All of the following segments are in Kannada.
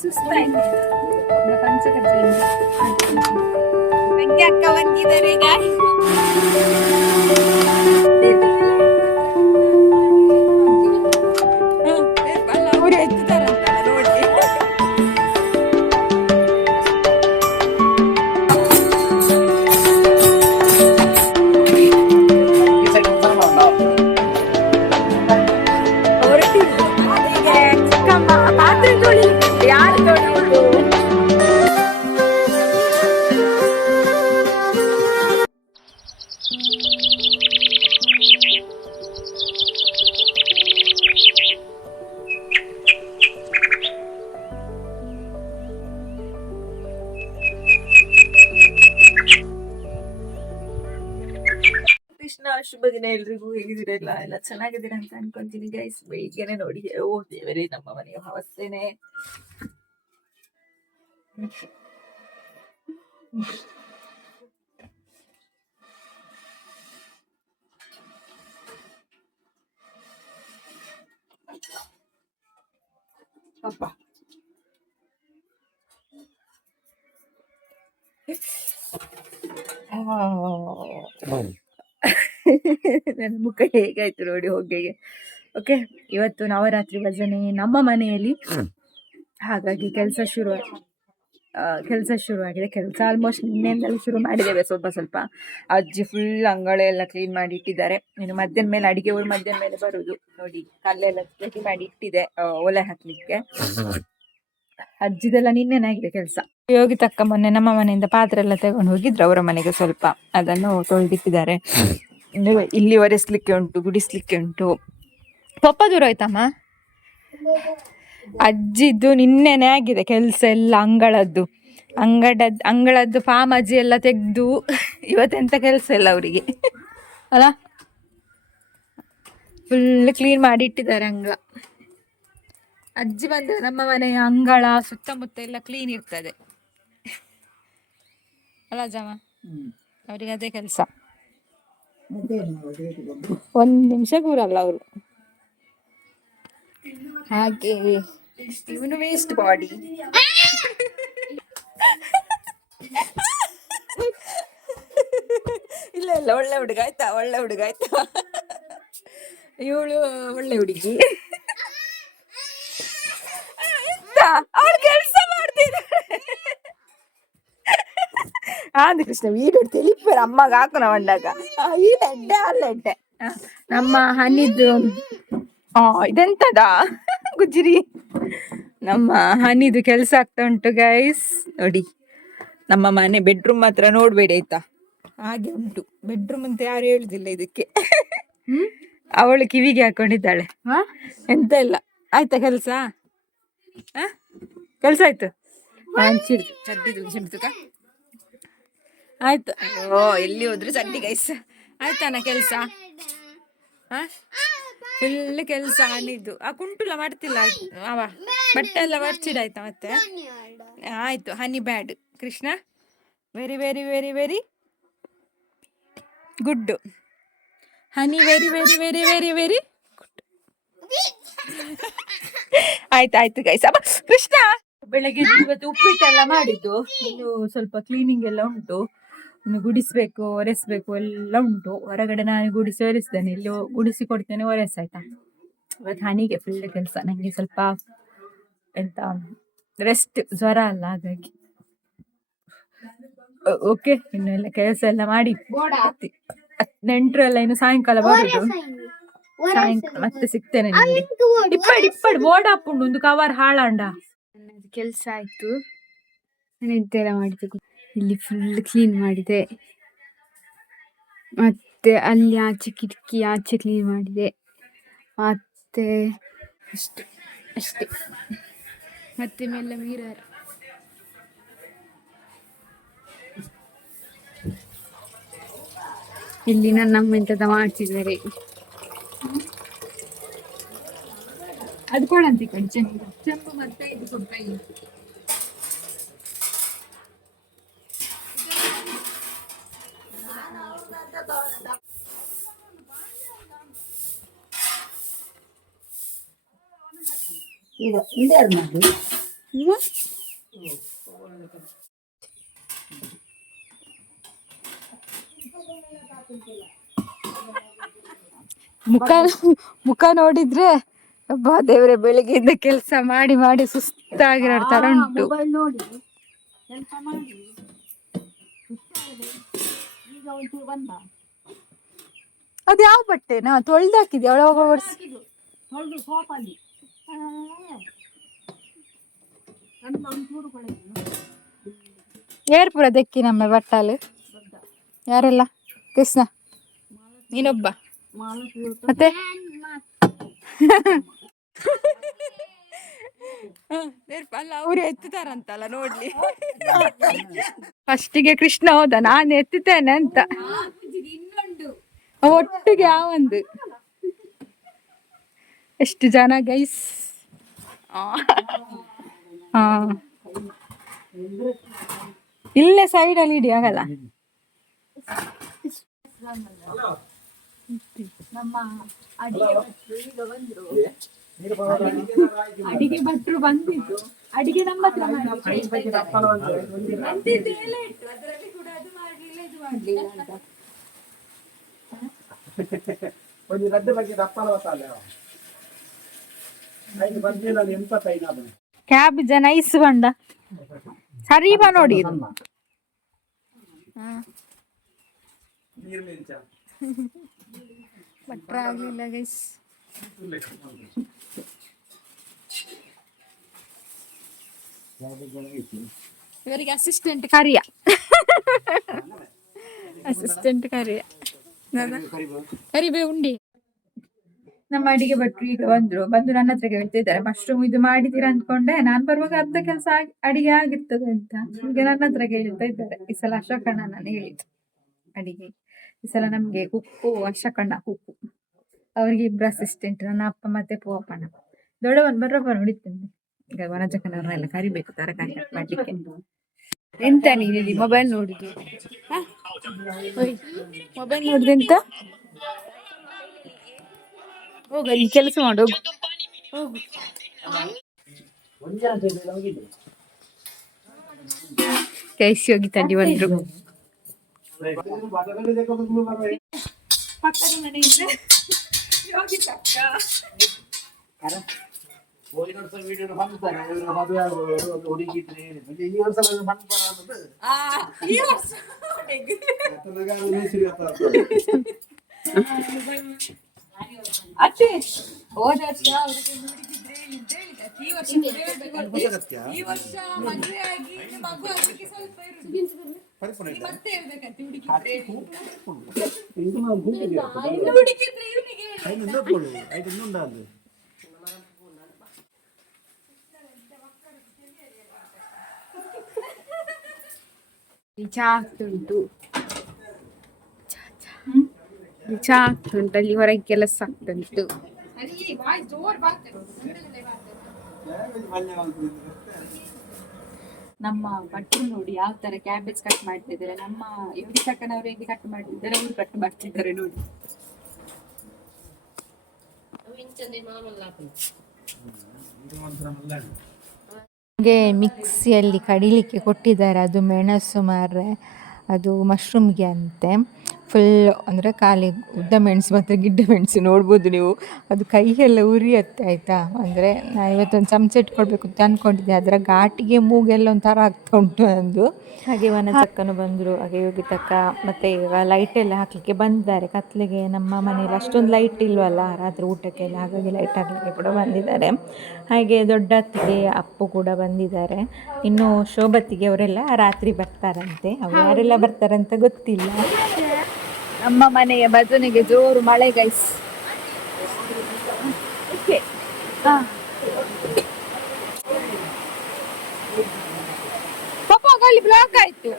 ಸುಸ್ತಾಯ್ತು ಪಂಚಕಜ್ಜ ಬೆಂಕಿ ದಿನ ಎಲ್ರಿಗೂ ಹೇಗಿದ್ದೀರಲ್ಲ ಎಲ್ಲ ಚೆನ್ನಾಗಿದ್ದೀರಾ ಅಂತ ಅನ್ಕೊಂತೀನಿ ಗೈಸ್ ಬೆಳಿಗ್ಗೆನೆ ನೋಡಿ ಓ ದೇವರೇ ನಮ್ಮ ಮನೆಯ ಅವಸ್ಥೆನೆ. ಅಪ್ಪ. ನನ್ನ ಮುಖ ಹೇಗಾಯ್ತು ನೋಡಿ ಹೊಗೆಗೆ ಓಕೆ ಇವತ್ತು ನವರಾತ್ರಿ ಭಜನೆ ನಮ್ಮ ಮನೆಯಲ್ಲಿ. ಹಾಗಾಗಿ ಕೆಲಸ ಶುರು ಕೆಲಸ ಶುರು ಆಗಿದೆ. ಕೆಲಸ ಆಲ್ಮೋಸ್ಟ್ ನಿನ್ನೆಯಿಂದಲೂ ಶುರು ಮಾಡಿದ್ದೇವೆ ಸ್ವಲ್ಪ ಸ್ವಲ್ಪ. ಅಜ್ಜಿ ಫುಲ್ ಅಂಗಳ ಎಲ್ಲ ಕ್ಲೀನ್ ಮಾಡಿ ಇಟ್ಟಿದ್ದಾರೆ. ಇನ್ನು ಮಧ್ಯಾಹ್ನ ಮೇಲೆ ಅಡಿಗೆ ಅವ್ರು ಮಧ್ಯಾಹ್ನ ಮೇಲೆ ಬರುದು. ನೋಡಿ ಕಲ್ಲೆಲ್ಲ ರೆಡಿ ಮಾಡಿ ಇಟ್ಟಿದೆ ಒಲೆ ಹಾಕ್ಲಿಕ್ಕೆ. ಅಜ್ಜಿದೆಲ್ಲ ನಿನ್ನೆನಾಗಿದೆ ಕೆಲಸ. ಯೋಗಿ ತಕ್ಕ ಮೊನ್ನೆ ನಮ್ಮ ಮನೆಯಿಂದ ಪಾತ್ರೆ ಎಲ್ಲ ತಗೊಂಡು ಹೋಗಿದ್ರು. ಅವರ ಮನೆಗೆ ಸ್ವಲ್ಪ ಅದನ್ನು ತೊಳೆದಿಟ್ಟಿದ್ದಾರೆ. ಇಲ್ಲಿ ಒರೆಸ್ಲಿಕ್ಕೆ ಉಂಟು ಗುಡಿಸ್ಲಿಕ್ಕೆ ಉಂಟು. ಪಪ್ಪ ದೂರ ಆಯ್ತಮ್ಮ ಅಜ್ಜಿದ್ದು ನಿನ್ನೆನೆ ಆಗಿದೆ ಕೆಲಸ ಎಲ್ಲ ಅಂಗಳದ್ದು. ಅಂಗಡ ಅಂಗಳದ್ದು ಫಾಮ್ ಅಜ್ಜಿ ಎಲ್ಲ ತೆಗೆದು ಇವತ್ತೆಂತ ಕೆಲಸ ಇಲ್ಲ ಅವರಿಗೆ. ಅಲ್ಲ? ಫುಲ್ ಕ್ಲೀನ್ ಮಾಡಿ ಇಟ್ಟಿದ್ದಾರೆ ಅಂಗಳ ಅಜ್ಜಿ ಬಂದ ನಮ್ಮ ಮನೆಯ ಅಂಗಳ ಸುತ್ತಮುತ್ತ ಎಲ್ಲ ಕ್ಲೀನ್ ಇರ್ತದೆ. ಅಲ್ಲ ಜಮ? ಅವರಿಗೆ ಅದೇ ಕೆಲಸ. ಒಂದ್ ನಿಮಿಷ ಕೂರಲ್ಲ ಅವರು. ಹಾಗೆ. ಇವನು ವೇಸ್ಟ್ ಬಾಡಿ ಇಲ್ಲ ಇಲ್ಲ, ಒಳ್ಳೆ ಹುಡುಗ ಆಯ್ತಾ, ಒಳ್ಳೆ ಹುಡುಗ ಆಯ್ತಾ. ಇವಳು ಒಳ್ಳೆ ಹುಡುಗಿ ಅವಳು ಕೆಲಸ ಮಾಡ್ತಿದ್ದಾಳೆ ವೀಡಿಯೋ ತೆಲಿಪೇರ ಅಮ್ಮಗ ಹಾಕೋಣ ಬಂದಾಗ. ಈ ಲಡ್ಡೆ ಅಲ್ಲ ಎಡ್ಡೆ ನಮ್ಮ ಹನಿದು ಆ ಇದೆಂತದ? ಗುಜ್ರಿ ನಮ್ಮ ಹನಿದು ಕೆಲಸ ಆಗ್ತಾ ಉಂಟು ಗೈಸ್ ನೋಡಿ ನಮ್ಮ ಮನೆ ಬೆಡ್ರೂಮ್ ಮಾತ್ರ ನೋಡ್ಬೇಡಿ ಆಯ್ತಾ? ಹಾಗೆ ಉಂಟು. ಬೆಡ್ರೂಮ್ ಅಂತ ಯಾರು ಹೇಳುದಿಲ್ಲ ಇದಕ್ಕೆ. ಅವಳು ಕಿವಿಗೆ ಹಾಕೊಂಡಿದ್ದಾಳೆ. ಎಂತ ಇಲ್ಲ. ಆಯ್ತಾ ಕೆಲಸ? ಕೆಲಸ ಆಯ್ತು? ಚಡ್ಡಿದು ಆಯ್ತು. ಓ ಎಲ್ಲಿ ಹೋದ್ರು ಚಡ್ಡಿ ಗೈಸ್ ಆಯ್ತಾನ ಕೆಲಸ? ಹಾ ಫುಲ್ ಕೆಲಸ ಅಲ್ಲಿದ್ದು ಆ ಕುಂಟುಲ ಮಾಡ್ತಿಲ್ಲ ಅವ ಬಟ್ಟೆ ಎಲ್ಲ ಮರ್ಚಿಡಾಯ್ತಾ ಮತ್ತೆ? ಆಯ್ತು. Honey bad Krishna? Very very very very good honey very very very very very good ಆಯ್ತು ಆಯ್ತು ಗೈಸ್ ಅಪ್ಪ ಕೃಷ್ಣ! ಬೆಳಗ್ಗೆ ಇವತ್ತು ಉಪ್ಪಿಟ್ಟೆಲ್ಲ ಮಾಡಿದ್ದು. ಇನ್ನು ಸ್ವಲ್ಪ ಕ್ಲೀನಿಂಗ್ ಎಲ್ಲ ಉಂಟು. ಗುಡಿಸ್ಬೇಕು, ಒರೆಸ್ಬೇಕು, ಎಲ್ಲ ಉಂಟು. ಹೊರಗಡೆ ನಾನು ಗುಡಿಸಿ ಒರೆಸ್ತೇನೆ. ಇಲ್ಲಿ ಗುಡಿಸಿ ಕೊಡ್ತೇನೆ ಒರೆಸಾಯ್ತಾ? ಇವತ್ತು ಹನಿಗೆ ಫುಲ್ ಕೆಲಸ. ನನಗೆ ಸ್ವಲ್ಪ ಎಂತ ರೆಸ್ಟ್ ಜ್ವರ ಅಲ್ಲ, ಹಾಗಾಗಿ. ಓಕೆ ಇನ್ನು ಎಲ್ಲ ಕೆಲಸ ಎಲ್ಲ ಮಾಡಿ. ನೆಂಟರು ಎಲ್ಲ ಇನ್ನು ಸಾಯಂಕಾಲ ಬರುದು. ಸಾಯಂಕಾಲ ಮತ್ತೆ ಸಿಗ್ತೇನೆ ಇಪ್ಪಡ್ ಇಪ್ಪಡ್ ಬೋರ್ಡ್ ಹಾಕೊಂಡು ಒಂದು ಕವರ್ ಹಾಳಾಂಡ. ಕೆಲಸ ಆಯ್ತು. ನಾನು ಎಂತೆಲ್ಲ ಮಾಡಿದೆ ಗೊತ್ತಾ? ಇಲ್ಲಿ ಫುಲ್ ಕ್ಲೀನ್ ಮಾಡಿದೆ. ಮತ್ತೆ ಅಲ್ಲಿ ಆಚೆ ಕಿಟಕಿ ಆಚೆ ಕ್ಲೀನ್ ಮಾಡಿದೆ. ಮತ್ತೆ ಅಷ್ಟೆ, ಅಷ್ಟೇ. ಮತ್ತೆ ಮೇಲೆ ಮಿರರ್ ಇಲ್ಲಿ ನನ್ನ ಎಂತದ ಮಾಡ್ತಿದ್ದಾರೆ. ಅದು ಕೊಡಂತಿ ಚೆಂಪು ಮತ್ತೆ ಇದು ಕೊಟ್ಟ ಇದು ಹಿಂದೆ ಯಾರು ಮಾಡಿ ಮುಖ ಮುಖ ನೋಡಿದ್ರೆ ಅಬ್ಬಾ ದೇವ್ರೆ ಬೆಳಿಗ್ಗೆಯಿಂದ ಕೆಲಸ ಮಾಡಿ ಮಾಡಿ ಸುಸ್ತಾಗಿರೋ ತರ ಉಂಟು. ಅದು ಯಾವ ಬಟ್ಟೆನಾ? ತೊಳ್ದಾಕಿದ್ಯಾ? ಒಳಗೆ ಒರ್ಸ್ ಏರ್ಪುರ ದೆಕ್ಕಿ ನಮ್ಮ ಬಟ್ಟಾಲು. ಯಾರೆಲ್ಲ? ಕೃಷ್ಣ. ನೀನೊಬ್ಬ. ಮತ್ತೆ? ಅಲ್ಲ, ಅವ್ರು ಎತ್ತುತ್ತಾರಂತಲ್ಲ, ನೋಡ್ಲಿ. ಫಸ್ಟಿಗೆ ಕೃಷ್ಣ ಹೋದ, ನಾನು ಎತ್ತುತ್ತೇನೆ ಅಂತ. ಒಟ್ಟಿಗೆ ಯಾವೊಂದು ಎಷ್ಟು ಜನ ಗೈಸ್ ಹಾಂ ಇಲ್ಲೇ ಸೈಡಲ್ಲಿ ಇಡಿ ಆಗಲ್ಲ. ಅಡಿಗೆ ಭಟ್ರು ಬಂದಿದ್ದು. ಅಡಿಗೆ ನಮ್ಮ ಹತ್ರ ಅಂತಿದ್ದು ಎಲ್ಲ ಇಟ್ಟು ಅದರಲ್ಲಿ ಕೂಡ ಅದು ಮಾಡ್ಲಿಲ್ಲ ಇದು ಮಾಡ್ಲಿಲ್ಲ ಅಂತ ಒಂದು ಬಗ್ಗೆ ದಪ್ಪನ ಕ್ಯಾಬೇಜ್ ನೈಸ್ ಬಂಡ ಸರಿ ಬಾ ನೋಡಿ ಇದು. ನೀರು ಮೆಂಚ ಭಟ್ರ ಆಗ್ಲಿಲ್ಲ ಗೈಸ್ ಇವರಿಗೆ ಅಸಿಸ್ಟೆಂಟ್ ಕರಿಯ ಅಸಿಸ್ಟೆಂಟ್ ಕರಿಯ ಕರಿಬೇ ಉಂಡಿ ನಮ್ಮ ಅಡಿಗೆ ಭಟ್ರು ಈಗ ಬಂದ್ರು, ಬಂದು ನನ್ನ ಹತ್ರ ಕೇಳ್ತಿದ್ದಾರೆ ಮಶ್ರೂಮ್ ಇದು ಮಾಡಿದೀರಾ ಅನ್ಕೊಂಡೆ. ನಾನ್ ಬರುವಾಗ ಅರ್ಧ ಕೆಲಸ ಅಡಿಗೆ ಆಗಿರ್ತದೆ ಅಂತ. ಈಗ ನನ್ನ ಹತ್ರ ಕೇಳ್ತಾ ಇದ್ದಾರೆ. ಈ ಸಲ ಅಶೋಕಣ್ಣ ನಾನು ಹೇಳಿದ್ದು ಅಡಿಗೆ. ಈ ಸಲ ನಮ್ಗೆ ಕುಕ್ಕು, ಅಶೋಕಣ್ಣ ಕುಕ್ಕು. ಅವ್ರಿಗೆ ಇಬ್ರು ಅಸಿಸ್ಟೆಂಟ್ ನನ್ನ ಅಪ್ಪ ಮತ್ತೆ ಪೂವಪ್ಪಣ್ಣ. ದೊಡ್ಡವನ್ ಬರ್ರಪ್ಪ ನೋಡಿದ್ದೇನೆ. ಈಗ ವನಜಕ್ಕನವ್ರನ್ನೆಲ್ಲ ಕರಿಬೇಕು ತರಕಾರಿ ಮಾಡ್ಲಿಕ್ಕೆ. ಎಂತ ನೀನು ಮೊಬೈಲ್ ನೋಡಿದ್ರು ಮೊಬೈಲ್ ನೋಡಿದ್ರೆ ಎಂತ ಹೋಗು ಅಲ್ಲಿ ಕೆಲಸ ಮಾಡು ಹೋಗು ಹೋಗು ಒಂದೇ ಅಂತ ಹೇಳಿ ಹೋಗಿದ್ದು ಕೈಸಿ ಹೋಗಿ ತಂಡಿ ಬಂದ್ರು ಬದಲಲ್ಲಿ ತೆಗೆದು ಬರುವ ಪಕ್ಕದ ಮನೆಯಿಂದ ಯೋಗಿ ತಕ್ಕ ಹೋಗಿ ವರ್ಷ ವಿಡಿಯೋ ಬಂದ್ತಾರೆ ಇವ್ರು ಮದುವೆ ಆಗುವವರು ಒಂದು ಹುಡುಗಿ ಇದ್ರೆ ಹೇಳಿ. ಮತ್ತೆ ಈ ವರ್ಷ ಬಂದು ಬಂದ್ಬಾರ ಅನ್ನೋದು ಈ ವರ್ಷ ಮತ್ತೊಂದಾಗ ಅದು ಉಳಿಸಿರಿ ಅಂತ ಅರ್ಥ. ಅಷ್ಟೇ ಹೋದ ವರ್ಷ ಅವ್ರಿಗೆ ಹುಡುಗಿದ್ರೆ ಅಂತ ಹೇಳಿದ ಈ ವರ್ಷ ಮದುವೆ ಆಗ್ಬೇಕು. ಗೊತ್ತಾಗತ್ಯಾ? ಈ ವರ್ಷ ಮದುವೆ ಆಗಿ ಇನ್ನು ಮಗು ಆಗ್ಲಿಕ್ಕೆ ಸ್ವಲ್ಪ ಇರುದು. ಪರಿಪೂರ್ಣ ಈ ಇದೆ. ಮತ್ತೆ ಹೇಳ್ಬೇಕಂತೆ ಹುಡುಗಿದ್ರೆ ಇದು ನಾನು ಹುಡುಗಿಗೆ ಇನ್ನು ಹುಡುಗಿದ್ರೆ ಇವನಿಗೆ ಐದು ನೋಡ್ಕೊಳ್ಳಿ ಐದು ಇನ್ನೊಂದು ಅದು ಚಾ ಆಗ್ತುಂಟು ಚಾ ಆಗ್ತುಂಟು ಅಲ್ಲಿ ಹೊರಗೆ ಕೆಲಸ ಆಗ್ತುಂಟು ನಮ್ಮ ಭಟ್ರು ನೋಡಿ ಯಾವ ತರ ಕ್ಯಾಬೇಜ್ ಕಟ್ ಮಾಡ್ತಿದ್ದಾರೆ. ನಮ್ಮ ಯೋಗಿ ತಕ್ಕನವರು ಹೇಗೆ ಕಟ್ ಮಾಡ್ತಿದ್ದಾರೆ ಅವರು ಕಟ್ ಮಾಡ್ತಿದ್ದಾರೆ ನೋಡಿ. ಹಾಗೆ ಮಿಕ್ಸಿಯಲ್ಲಿ ಕಡಿಲಿಕ್ಕೆ ಕೊಟ್ಟಿದ್ದಾರೆ ಅದು ಮೆಣಸು ಮಾರ್ರೆ ಅದು ಮಶ್ರೂಮ್ಗೆ ಅಂತೆ. ಫುಲ್ ಅಂದರೆ ಖಾಲಿ ಉದ್ದ ಮೆಣಸು ಮತ್ತು ಗಿಡ್ಡ ಮೆಣಸು ನೋಡ್ಬೋದು ನೀವು. ಅದು ಕೈಯೆಲ್ಲ ಉರಿಯುತ್ತೆ, ಆಯಿತಾ? ಅಂದರೆ ನಾನು ಇವತ್ತೊಂದು ಚಮಚ ಇಟ್ಕೊಳ್ಬೇಕು ಅಂತ ಅಂದ್ಕೊಂಡಿದ್ದೆ ಅದರ ಘಾಟಿಗೆ ಮೂಗೆಲ್ಲ ಒಂಥರ ಆಗ್ತಾ ಉಂಟು ಅಂದು ಹಾಗೆ ವನಚಕ್ಕನು ಬಂದರು, ಹಾಗೆ ಯೋಗಿತಕ್ಕ ಮತ್ತು ಈಗ ಎಲ್ಲ ಹಾಕಲಿಕ್ಕೆ ಬಂದಿದ್ದಾರೆ. ಕತ್ಲಿಗೆ ನಮ್ಮ ಮನೇಲಿ ಅಷ್ಟೊಂದು ಲೈಟ್ ಇಲ್ವಲ್ಲ? ರಾತ್ರಿ ಊಟಕ್ಕೆಲ್ಲ ಹಾಗಾಗಿ ಲೈಟ್ ಹಾಕಲಿಕ್ಕೆ ಕೂಡ ಬಂದಿದ್ದಾರೆ. ಹಾಗೆ ದೊಡ್ಡ ಅತ್ತಿಗೆ ಅಪ್ಪು ಕೂಡ ಬಂದಿದ್ದಾರೆ. ಇನ್ನು ಶೋಭತ್ತಿಗೆ ಅವರೆಲ್ಲ ರಾತ್ರಿ ಬರ್ತಾರಂತೆ. ಅವ್ರು ಯಾರೆಲ್ಲ ಬರ್ತಾರಂತ ಗೊತ್ತಿಲ್ಲ. ನಮ್ಮ ಮನೆಯ ಭಜನೆಗೆ ಜೋರು ಮಳೆ ಗೈಸ್ ಅಲ್ಲಿ ಬ್ಲಾಕ್ ಆಯ್ತು.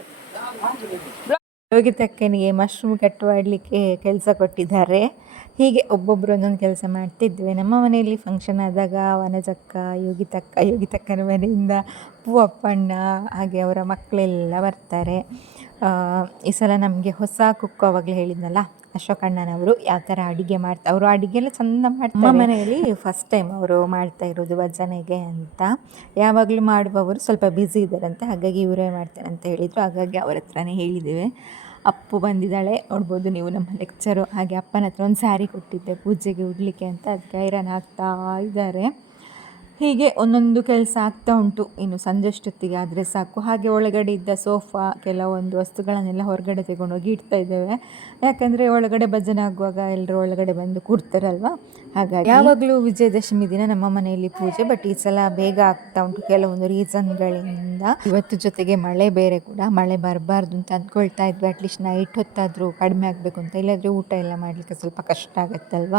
ಯೋಗಿತಕ್ಕನಿಗೆ ಮಶ್ರೂಮ್ ಕಟ್ ಮಾಡಲಿಕ್ಕೆ ಕೆಲಸ ಕೊಟ್ಟಿದ್ದಾರೆ. ಹೀಗೆ ಒಬ್ಬೊಬ್ಬರು ಒಂದೊಂದು ಕೆಲಸ ಮಾಡ್ತಿದ್ವಿ. ನಮ್ಮ ಮನೆಯಲ್ಲಿ ಫಂಕ್ಷನ್ ಆದಾಗ ವನಜಕ್ಕ, ಯೋಗಿತಕ್ಕ ಯೋಗಿತಕ್ಕನ ಮನೆಯಿಂದ ಪೂವಪ್ಪಣ್ಣ, ಹಾಗೆ ಅವರ ಮಕ್ಕಳೆಲ್ಲ ಬರ್ತಾರೆ. ಈ ಸಲ ನಮಗೆ ಹೊಸ ಕುಕ್ಕು ಅವಾಗಲೇ ಹೇಳಿದ್ನಲ್ಲ, ಅಶೋಕ್ ಅಣ್ಣನವರು ಯಾವ ಥರ ಅಡುಗೆ ಮಾಡ್ತಾ, ಅವರು ಅಡುಗೆ ಎಲ್ಲ ಚಂದ ಮಾಡ್ತಾರೆ. ನಮ್ಮ ಮನೆಯಲ್ಲಿ ಫಸ್ಟ್ ಟೈಮ್ ಅವರು ಮಾಡ್ತಾ ಇರೋದು ಭಜನೆಗೆ ಅಂತ. ಯಾವಾಗಲೂ ಮಾಡುವವರು ಸ್ವಲ್ಪ ಬ್ಯುಸಿ ಇದ್ದಾರಂತೆ, ಹಾಗಾಗಿ ಇವರೇ ಮಾಡ್ತಾರೆ ಅಂತ ಹೇಳಿದರು. ಹಾಗಾಗಿ ಅವ್ರ ಹತ್ರನೇ ಹೇಳಿದ್ದೇವೆ. ಅಪ್ಪು ಬಂದಿದ್ದಾಳೆ. ನೋಡ್ಬೋದು ನೀವು ನಮ್ಮ ಲೆಕ್ಚರು ಹಾಗೆ ಅಪ್ಪನ ಹತ್ರ ಒಂದು ಸ್ಯಾರಿ ಕೊಟ್ಟಿದ್ದೆ. ಪೂಜೆಗೆ ಉಡಲಿಕ್ಕೆ ಅಂತ. ಅದಕ್ಕೆ ಐರನ್ ಹಾಕ್ತಾ ಇದ್ದಾರೆ. ಹೀಗೆ ಒಂದೊಂದು ಕೆಲಸ ಆಗ್ತಾ ಉಂಟು. ಇನ್ನು ಸಂಜೆ ಅಷ್ಟೊತ್ತಿಗೆ ಆದರೆ ಸಾಕು. ಹಾಗೆ ಒಳಗಡೆ ಇದ್ದ ಸೋಫಾ, ಕೆಲವೊಂದು ವಸ್ತುಗಳನ್ನೆಲ್ಲ ಹೊರಗಡೆ ತಗೊಂಡೋಗಿ ಇಡ್ತಾ ಇದ್ದೇವೆ. ಯಾಕಂದರೆ ಒಳಗಡೆ ಭಜನೆ ಆಗುವಾಗ ಎಲ್ಲರೂ ಒಳಗಡೆ ಬಂದು ಕೂರ್ತಾರಲ್ವಾ ಹಾಗಾಗಿ ಯಾವಾಗಲೂ ವಿಜಯದಶಮಿ ದಿನ ನಮ್ಮ ಮನೆಯಲ್ಲಿ ಪೂಜೆ ಬಟ್ ಈ ಸಲ ಬೇಗ ಆಗ್ತಾ ಉಂಟು. ಕೆಲವೊಂದು ರೀಸನ್ಗಳಿಂದ ಇವತ್ತು ಜೊತೆಗೆ ಮಳೆ ಬೇರೆ ಕೂಡ. ಮಳೆ ಬರಬಾರ್ದು ಅಂತ ಅಂದ್ಕೊಳ್ತಾ ಇದ್ವಿ. ಅಟ್ಲೀಸ್ಟ್ ನೈಟ್ ಹೊತ್ತಾದರೂ ಕಡಿಮೆ ಆಗಬೇಕು ಅಂತ. ಇಲ್ಲಾದರೆ ಊಟ ಎಲ್ಲ ಮಾಡಲಿಕ್ಕೆ ಸ್ವಲ್ಪ ಕಷ್ಟ ಆಗುತ್ತಲ್ವ?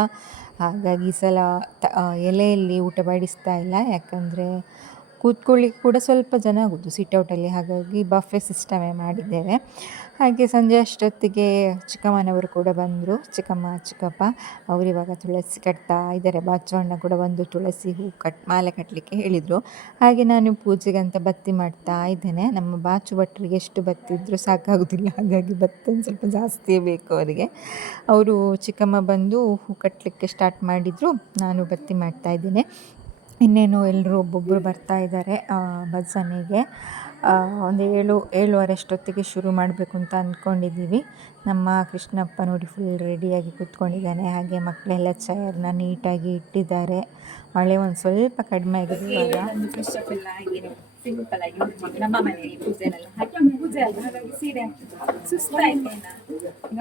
ಹಾಗಾಗಿ ಈ ಸಲ ತ ಎಲೆಯಲ್ಲಿ ಊಟ ಬಡಿಸ್ತಾ ಇಲ್ಲ. ಯಾಕಂದರೆ ಕೂತ್ಕೊಳ್ಳಿಕ್ಕೆ ಕೂಡ ಸ್ವಲ್ಪ ಜನ ಆಗೋದು ಸಿಟ್ಔಟಲ್ಲಿ ಹಾಗಾಗಿ ಬಫೆ ಸಿಸ್ಟಮೇ ಮಾಡಿದ್ದೇವೆ. ಹಾಗೆ ಸಂಜೆ ಅಷ್ಟೊತ್ತಿಗೆ ಚಿಕ್ಕಮ್ಮನವರು ಕೂಡ ಬಂದರು. ಚಿಕ್ಕಮ್ಮ, ಚಿಕ್ಕಪ್ಪ, ಅವರು ಇವಾಗ ತುಳಸಿ ಕಟ್ತಾ ಇದ್ದಾರೆ. ಬಾಚವಣ್ಣ ಕೂಡ ಬಂದು ತುಳಸಿ ಹೂ ಕಟ್, ಮಾಲೆ ಕಟ್ಟಲಿಕ್ಕೆ ಹೇಳಿದರು. ಹಾಗೆ ನಾನು ಪೂಜೆಗೆ ಅಂತ ಬತ್ತಿ ಮಾಡ್ತಾ ಇದ್ದೇನೆ. ನಮ್ಮ ಬಾಚು ಭಟ್ರಿಗೆ ಎಷ್ಟು ಬತ್ತಿದ್ರು ಸಾಕಾಗೋದಿಲ್ಲ. ಹಾಗಾಗಿ ಬತ್ತಿ ಸ್ವಲ್ಪ ಜಾಸ್ತಿಯೇ ಬೇಕು ಅವರಿಗೆ. ಅವರು ಚಿಕ್ಕಮ್ಮ ಬಂದು ಹೂ ಕಟ್ಟಲಿಕ್ಕೆ ಸ್ಟಾರ್ಟ್ ಮಾಡಿದರು. ನಾನು ಬತ್ತಿ ಮಾಡ್ತಾ ಇದ್ದೇನೆ. ಇನ್ನೇನು ಎಲ್ಲರೂ ಒಬ್ಬೊಬ್ಬರು ಬರ್ತಾ ಇದ್ದಾರೆ ಭಜನೆಗೆ ಒಂದು ಏಳು ಏಳುವರೆ ಅಷ್ಟೊತ್ತಿಗೆ ಶುರು ಮಾಡಬೇಕು ಅಂತ ಅಂದ್ಕೊಂಡಿದ್ದೀವಿ ನಮ್ಮ ಕೃಷ್ಣಪ್ಪ ನೋಡಿ ಫುಲ್ ರೆಡಿಯಾಗಿ ಕೂತ್ಕೊಂಡಿದ್ದಾನೆ. ಹಾಗೆ ಮಕ್ಕಳೆಲ್ಲ ಚೇರ್ನ ನೀಟಾಗಿ ಇಟ್ಟಿದ್ದಾರೆ. ಮಳೆ ಒಂದು ಸ್ವಲ್ಪ ಕಡಿಮೆ ಆಗಿದೆ ಇವಾಗ. ಸಿಂಪಲ್ ಆಗಿ ನಮ್ಮ ಮನೆಯಲ್ಲಿ ಪೂಜೆನೆಲ್ಲ ಹಾಗೆ ಪೂಜೆ ಅಲ್ಲ ಹಾಗಾಗಿ ಸೀರೆ ಈಗ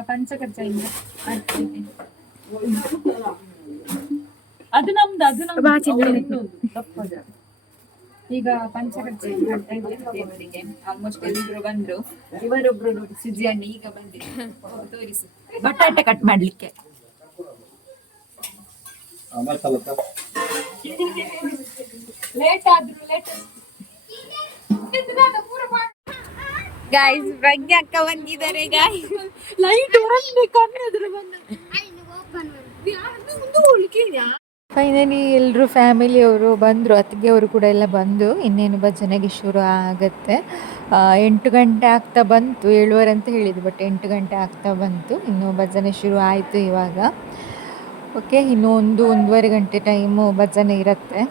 ಅದು ನಮ್ದು ಅದು ನಮ್ದು. ತಪ್ಪದು. ಈಗ ಪಂಚಕರ್ಜೆ ಮಾಡ್ತಾ ಇದ್ದೇವೆ ದೇವರಿಗೆ ಆಲ್ಮೋಸ್ಟ್ ಎಲ್ಲರೂ ಬಂದ್ರು. ಇವರೊಬ್ರು ನೋಡಿ ಸುಜಿ ಅಣ್ಣ ಈಗ ಬಂದಿದೆ. ತೋರಿಸು. ಬಟಾಟೆ ಕಟ್ ಮಾಡ್ಲಿಕ್ಕೆ. ಲೇಟ್ ಆದ್ರು ಲೇಟ್ ಗಾಯ್ಸ್ ಪ್ರಜ್ಞೆ ಅಕ್ಕ ಬಂದಿದ್ದಾರೆ ಗಾಯ್ಸ್ ಲೈಟ್ ಹೊರಗೆ ಕಣ್ಣೆದುರು ಬಂದ. ಫೈನಲಿ ಎಲ್ಲರೂ ಫ್ಯಾಮಿಲಿಯವರು ಬಂದರು, ಅತ್ತಿಗೆ ಅವರು ಕೂಡ ಎಲ್ಲ ಬಂದು, ಇನ್ನೇನು ಭಜನೆಗೆ ಶುರು ಆಗುತ್ತೆ. ಎಂಟು ಗಂಟೆ ಆಗ್ತಾ ಬಂತು, ಏಳುವರೆ ಅಂತ ಹೇಳಿದ್ದು ಬಟ್ ಎಂಟು ಗಂಟೆ ಆಗ್ತಾ ಬಂತು. ಇನ್ನು ಭಜನೆ ಶುರು ಆಯಿತು ಇವಾಗ. ಓಕೆ ಇನ್ನು ಒಂದು, ಒಂದೂವರೆ ಗಂಟೆ ಟೈಮು ಭಜನೆ ಇರುತ್ತೆ.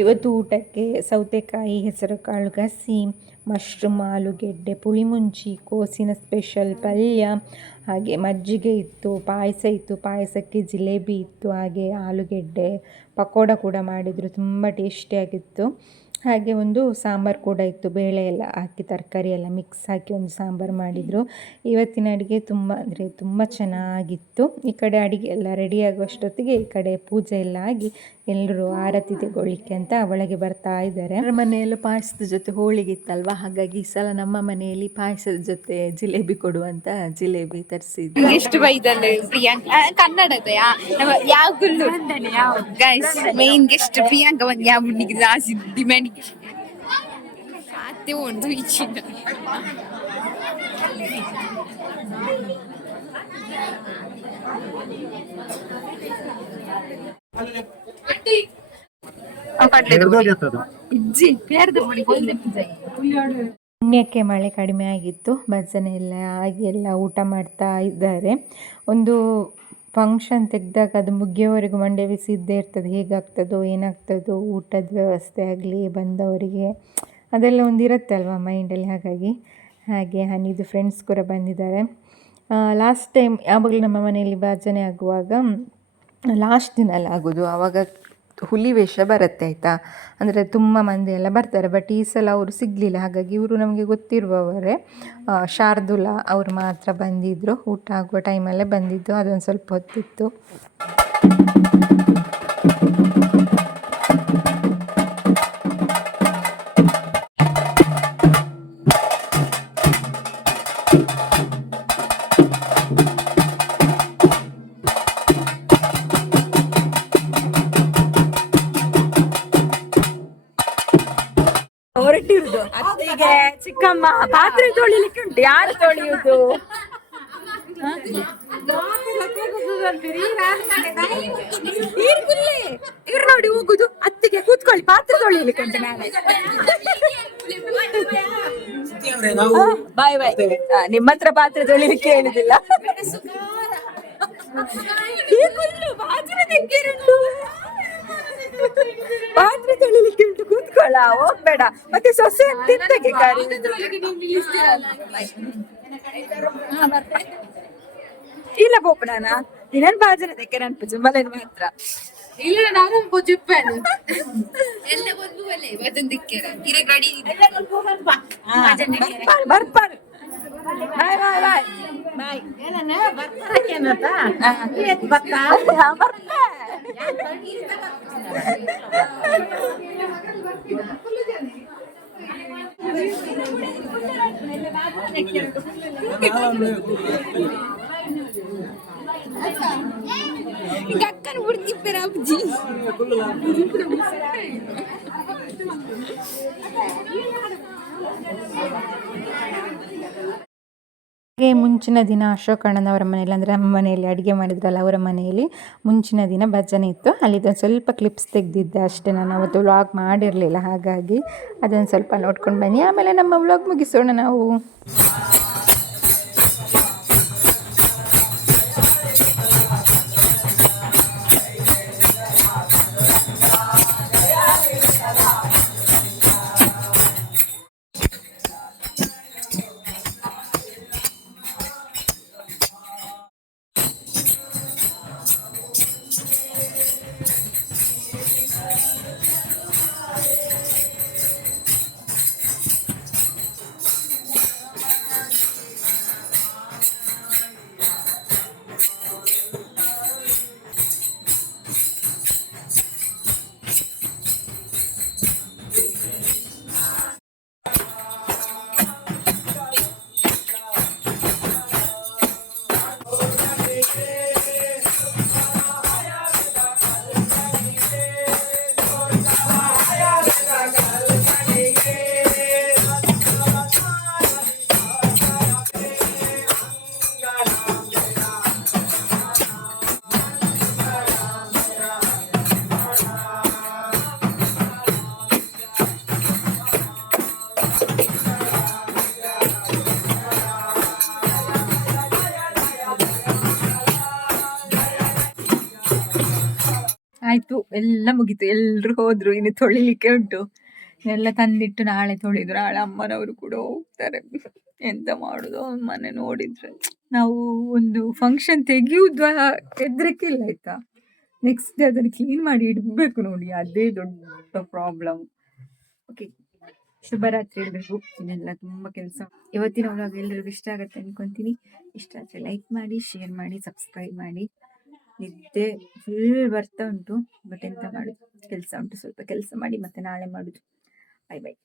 ಇವತ್ತು ಊಟಕ್ಕೆ ಸೌತೆಕಾಯಿ, ಹೆಸರುಕಾಳು ಗಸಿ ಮಶ್ರೂಮ್, ಆಲೂಗೆಡ್ಡೆ, ಪುಳಿಮುಂಚಿ, ಕೋಸಿನ ಸ್ಪೆಷಲ್ ಪಲ್ಯ, ಹಾಗೆ ಮಜ್ಜಿಗೆ ಇತ್ತು, ಪಾಯಸ ಇತ್ತು, ಪಾಯಸಕ್ಕೆ ಜಿಲೇಬಿ ಇತ್ತು, ಹಾಗೆ ಆಲೂಗೆಡ್ಡೆ ಪಕೋಡ ಕೂಡ ಮಾಡಿದರು. ತುಂಬ ಟೇಸ್ಟಿಯಾಗಿತ್ತು. ಹಾಗೆ ಒಂದು ಸಾಂಬಾರು ಕೂಡ ಇತ್ತು. ಬೇಳೆ ಎಲ್ಲ ಹಾಕಿ ತರಕಾರಿ ಎಲ್ಲ ಮಿಕ್ಸ್ ಹಾಕಿ ಒಂದು ಸಾಂಬಾರು ಮಾಡಿದರು. ಇವತ್ತಿನ ಅಡುಗೆ ತುಂಬ ಅಂದರೆ ತುಂಬ ಚೆನ್ನಾಗಿತ್ತು. ಈ ಕಡೆ ಅಡುಗೆ ಎಲ್ಲ ರೆಡಿ ಆಗುವಷ್ಟೊತ್ತಿಗೆ ಈ ಕಡೆ ಪೂಜೆ ಎಲ್ಲ ಆಗಿ ಎಲ್ಲರೂ ಆರತಿ ತೆಗೊಳ್ಳಿಕ್ಕೆ ಅಂತ ಒಳಗೆ ಬರ್ತಾ ಇದ್ದಾರೆ. ನಮ್ಮ ಮನೆಯಲ್ಲೂ ಪಾಯಸದ ಜೊತೆ ಹೋಳಿಗೆ ಇತ್ತಲ್ವಾ? ಹಾಗಾಗಿ ಈ ಸಲ ನಮ್ಮ ಮನೆಯಲ್ಲಿ ಪಾಯಸದ ಜೊತೆ ಜಿಲೇಬಿ ಕೊಡುವಂತ ಜಿಲೇಬಿ ತರಿಸಿದ್ರು. ಎಷ್ಟು ಬೈದಲ್ಲ ಕನ್ನಡದ ಯಾವ ಗೈಸ್ ಮೇನ್ ಗೆಸ್ಟ್ ಪ್ರಿಯಾಂಕ ಒಂದು ಯಾವ ಡಿಮ್ಯಾಂಡ್ ಅತ್ತೆ ಒಂದು ಇಚ್ಚಿನ ಪುಣ್ಯಕ್ಕೆ ಮಳೆ ಕಡಿಮೆ ಆಗಿತ್ತು ಭಜನೆ ಎಲ್ಲ ಆಗಿ ಎಲ್ಲ ಊಟ ಮಾಡ್ತಾ ಇದ್ದಾರೆ. ಒಂದು ಫಂಕ್ಷನ್ ತೆಗೆದಾಗ ಅದು ಮುಗಿಯೋವರೆಗೂ ಮಂಡೆ ಬಿಸಿ ಇದ್ದೇ ಇರ್ತದೆ. ಹೇಗಾಗ್ತದೋ, ಏನಾಗ್ತದೋ, ಊಟದ ವ್ಯವಸ್ಥೆ ಆಗಲಿ, ಬಂದವರಿಗೆ ಅದೆಲ್ಲ ಒಂದು ಇರುತ್ತೆ ಅಲ್ವಾ ಮೈಂಡಲ್ಲಿ ಹಾಗಾಗಿ ಹಾಗೆ ಹನಿದು ಫ್ರೆಂಡ್ಸ್ ಕೂಡ ಬಂದಿದ್ದಾರೆ. ಲಾಸ್ಟ್ ಟೈಮ್ ಯಾವಾಗಲೂ ನಮ್ಮ ಮನೆಯಲ್ಲಿ ಭಾಜನೆ ಆಗುವಾಗ ಲಾಸ್ಟ್ ದಿನ ಅಲ್ಲ ಆಗೋದು. ಆವಾಗ ಹುಲಿ ವೇಷ ಬರುತ್ತೆ ಆಯಿತಾ? ಅಂದರೆ ತುಂಬ ಮಂದಿ ಎಲ್ಲ ಬರ್ತಾರೆ ಬಟ್ ಈ ಸಲ ಅವರು ಸಿಗಲಿಲ್ಲ. ಹಾಗಾಗಿ ಇವರು ನಮಗೆ ಗೊತ್ತಿರುವವರೇ ಶಾರ್ದುಲ ಅವರು ಮಾತ್ರ ಬಂದಿದ್ದರು ಊಟ ಆಗುವ ಟೈಮಲ್ಲೇ ಬಂದಿದ್ದು, ಅದೊಂದು ಸ್ವಲ್ಪ ಹೊತ್ತಿತ್ತು. ಅತ್ತಿಗೆ ಚಿಕ್ಕಮ್ಮ ಪಾತ್ರೆ ತೊಳಿಲಿಕ್ಕೆ ಉಂಟು. ಯಾರು ತೊಳೆಯುವುದು? ಇವ್ರು ನೋಡಿ ಹೋಗುದು. ಅತ್ತಿಗೆ ಕೂತ್ಕೊಳ್ಳಿ ಪಾತ್ರೆ ತೊಳಿಲಿಕ್ಕೆ ಉಂಟು ನಾಳೆ. ಬಾಯ್ ಬಾಯ್. ನಿಮ್ಮ ಹತ್ರ ಪಾತ್ರೆ ತೊಳಿಲಿಕ್ಕೆ ಹೇಳುದಿಲ್ಲ ಈ ಕುಲ್ಲು ಬಾಜಿನ ತೆಗ್ದಿರುಂಟು. ಪಾತ್ರೆ ತೊಳಿಲಿಕ್ಕೆ ಉಂಟು ಕೂತ್ಕೊಳ್ಳ ಹೋಗ್ಬೇಡ. ಮತ್ತೆ ಸೊಸೆ ತಿಂತಕ್ಕೆ ಕಾರಿ ಇಲ್ಲ ಬೋಪನಾನ ಇನ್ನೇನ್ ಬಾಜನ ತೆಕ್ಕೆ ನೆನಪು ಜುಂಬಲೇನ್ ಮಾತ್ರ. ಇಲ್ಲ ನಾನು ಜುಪ್ಪೇನು ಎಲ್ಲ ಒಂದು ಒಲೆ ಅದೊಂದು ದಿಕ್ಕೇರ ಇರಗಡಿ ಬರ್ಪಾರು ಬರ್ಪಾರು. ಬಾಯ್ ಬಾಯ್ ಬಾಯ್ ಬಾಯ್ ಹಾ, ಬರ್ತೆ. ಈಗ ಅಕ್ಕನ ಹುಡುಗಿಪ್ಪರ ಅಜ್ಜಿ ಹಾಗೆ ಮುಂಚಿನ ದಿನ ಅಶೋಕಣ್ಣನವರ ಮನೆಯಲ್ಲಿ, ಅಂದರೆ ನಮ್ಮ ಮನೆಯಲ್ಲಿ ಅಡುಗೆ ಮಾಡಿದ್ರಲ್ಲ ಅವರ ಮನೆಯಲ್ಲಿ, ಮುಂಚಿನ ದಿನ ಭಜನೆ ಇತ್ತು. ಅಲ್ಲಿದ್ದು ಸ್ವಲ್ಪ ಕ್ಲಿಪ್ಸ್ ತೆಗೆದಿದ್ದೆ ಅಷ್ಟೇ ನಾನು, ಅವತ್ತು ವ್ಲಾಗ್ ಮಾಡಿರಲಿಲ್ಲ, ಹಾಗಾಗಿ ಅದನ್ನು ಸ್ವಲ್ಪ ನೋಡ್ಕೊಂಡು ಬನ್ನಿ. ಆಮೇಲೆ ನಮ್ಮ ವ್ಲಾಗ್ ಮುಗಿಸೋಣ ನಾವು. ಎಲ್ಲ ಮುಗೀತು. ಎಲ್ರು ಹೋದ್ರು, ಇನ್ನು ತೊಳಿಲಿಕ್ಕೆ ಉಂಟು. ಎಲ್ಲ ತಂದಿಟ್ಟು ನಾಳೆ ತೊಳಿದ್ರು. ನಾಳೆ ಅಮ್ಮನವರು ಕೂಡ ಹೋಗ್ತಾರೆ. ಎಂತ ಮಾಡುದು? ಮನೆ ನೋಡಿದ್ರೆ. ನಾವು ಒಂದು ಫಂಕ್ಷನ್ ತೆಗೆಯುವುದು ಇಲ್ಲ ಆಯ್ತಾ? ನೆಕ್ಸ್ಟ್ ಡೇ ಅದನ್ನು ಕ್ಲೀನ್ ಮಾಡಿ ಇಡಬೇಕು ನೋಡಿ. ಅದೇ ದೊಡ್ಡ ಪ್ರಾಬ್ಲಮ್ ಓಕೆ ಶುಭರಾತ್ರಿ ಇಡಬೇಕು ಇನ್ನೆಲ್ಲ ತುಂಬ ಕೆಲಸ. ಇವತ್ತಿನ ಒಳಗೆ ಎಲ್ಲರಿಗೂ ಇಷ್ಟ ಆಗುತ್ತೆ ಅನ್ಕೊಂತೀನಿ. ಇಷ್ಟ ಆದರೆ ಲೈಕ್ ಮಾಡಿ ಶೇರ್ ಮಾಡಿ ಸಬ್ಸ್ಕ್ರೈಬ್ ಮಾಡಿ. ನಿದ್ದೆ ಫುಲ್ ಬರ್ತಾ ಉಂಟು ಬಟ್ ಎಂತ ಮಾಡುದು? ಕೆಲಸ ಉಂಟು ಸ್ವಲ್ಪ, ಕೆಲಸ ಮಾಡಿ ಮತ್ತೆ ನಾಳೆ ಮಾಡುದು. ಬಾಯ್ ಬಾಯ್